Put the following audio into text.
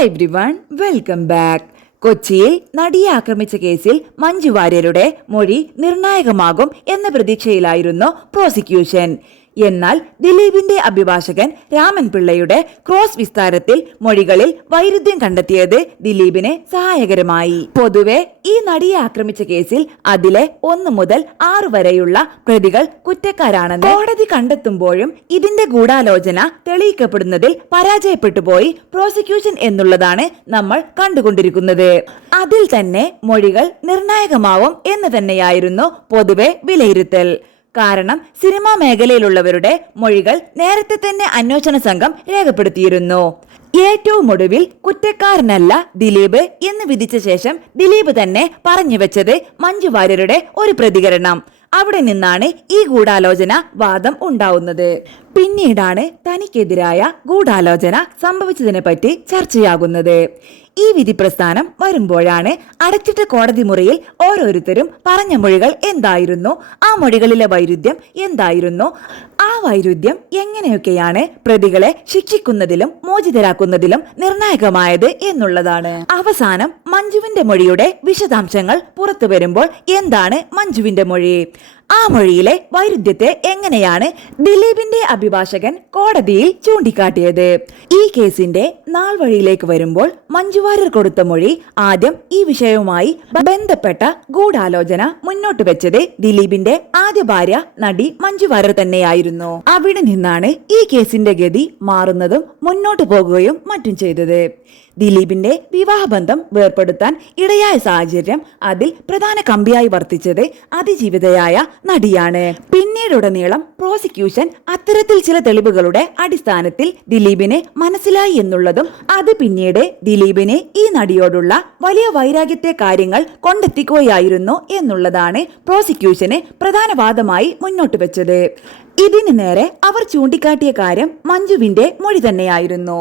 Hi everyone, welcome back. കൊച്ചിയിൽ നടിയെ ആക്രമിച്ച കേസിൽ മഞ്ജു വാര്യരുടെ മൊഴി നിർണായകമാകും എന്ന പ്രതീക്ഷയിലായിരുന്നു പ്രോസിക്യൂഷൻ. എന്നാൽ ദിലീപിന്റെ അഭിഭാഷകൻ രാമൻ പിള്ളയുടെ ക്രോസ് വിസ്താരത്തിൽ മൊഴികളിൽ വൈരുദ്ധ്യം കണ്ടെത്തിയത് ദിലീപിന് സഹായകരമായി. പൊതുവെ ഈ നടിയെ ആക്രമിച്ച കേസിൽ അതിലെ 1 മുതൽ 6 വരെയുള്ള പ്രതികൾ കുറ്റക്കാരാണെന്ന് കോടതി കണ്ടെത്തുമ്പോഴും ഇതിന്റെ ഗൂഢാലോചന തെളിയിക്കപ്പെടുന്നതിൽ പരാജയപ്പെട്ടു പോയി പ്രോസിക്യൂഷൻ എന്നുള്ളതാണ് നമ്മൾ കണ്ടുകൊണ്ടിരിക്കുന്നത്. അതിൽ തന്നെ മൊഴികൾ നിർണായകമാവും എന്ന് തന്നെയായിരുന്നു പൊതുവെ വിലയിരുത്തൽ. കാരണം സിനിമാ മേഖലയിലുള്ളവരുടെ മൊഴികൾ നേരത്തെ തന്നെ അന്വേഷണ സംഘം രേഖപ്പെടുത്തിയിരുന്നു. ഏറ്റവും ഒടുവിൽ കുറ്റക്കാരനല്ല ദിലീപ് എന്ന് വിധിച്ച ശേഷം ദിലീപ് തന്നെ പറഞ്ഞു വെച്ചത് മഞ്ജു വാര്യരുടെ ഒരു പ്രതികരണം. അവിടെ നിന്നാണ് ഈ ഗൂഢാലോചന വാദം ഉണ്ടാവുന്നത്. പിന്നീടാണ് തനിക്കെതിരായ ഗൂഢാലോചന സംഭവിച്ചതിനെ പറ്റി ചർച്ചയാകുന്നത്. ഈ വിധി പ്രസ്ഥാനം വരുമ്പോഴാണ് അടച്ചിട്ട കോടതി മുറിയിൽ ഓരോരുത്തരും പറഞ്ഞ മൊഴികൾ എന്തായിരുന്നു, ആ മൊഴികളിലെ വൈരുദ്ധ്യം എന്തായിരുന്നു, ആ വൈരുദ്ധ്യം എങ്ങനെയൊക്കെയാണ് പ്രതികളെ ശിക്ഷിക്കുന്നതിലും മോചിതരാക്കുന്നതിലും നിർണായകമായത് എന്നുള്ളതാണ്. അവസാനം മഞ്ജുവിന്റെ മൊഴിയുടെ വിശദാംശങ്ങൾ പുറത്തു വരുമ്പോൾ എന്താണ് മഞ്ജുവിന്റെ മൊഴി, ആ മൊഴിയിലെ വൈരുദ്ധ്യത്തെ എങ്ങനെയാണ് ദിലീപിന്റെ അഭിഭാഷകൻ കോടതിയിൽ ചൂണ്ടിക്കാട്ടിയത്. ഈ കേസിന്റെ നാൾ വഴിയിലേക്ക് വരുമ്പോൾ മഞ്ജു വാര്യർ കൊടുത്ത മൊഴി ആദ്യം ഈ വിഷയവുമായി ബന്ധപ്പെട്ട ഗൂഢാലോചന മുന്നോട്ട് വെച്ചത് ദിലീപിന്റെ ആദ്യ ഭാര്യ നടി മഞ്ജു വാര്യർ തന്നെയായിരുന്നു. അവിടെ നിന്നാണ് ഈ കേസിന്റെ ഗതി മാറുന്നതും മുന്നോട്ട് പോകുകയും മറ്റും ചെയ്തത്. ദിലീപിന്റെ വിവാഹബന്ധം വേർപ്പെടുത്താൻ ഇടയായ സാഹചര്യം അതിൽ പ്രധാന കമ്പിയായി വർത്തിച്ചത് അതിജീവിതയായ നടിയാണ്. പിന്നീടുടനീളം പ്രോസിക്യൂഷൻ അത്തരത്തിൽ ചില തെളിവുകളുടെ അടിസ്ഥാനത്തിൽ ദിലീപിനെ മനസ്സിലായി എന്നുള്ളതും അത് പിന്നീട് ദിലീപിന് ഈ നടിയോടുള്ള വലിയ വൈരാഗ്യത്തെ കാര്യങ്ങൾ കൊണ്ടെത്തിക്കുകയായിരുന്നു എന്നുള്ളതാണ് പ്രോസിക്യൂഷന് പ്രധാന വാദമായി മുന്നോട്ട് വെച്ചത്. ഇതിന് നേരെ അവർ ചൂണ്ടിക്കാട്ടിയ കാര്യം മഞ്ജുവിന്റെ മൊഴി തന്നെയായിരുന്നു.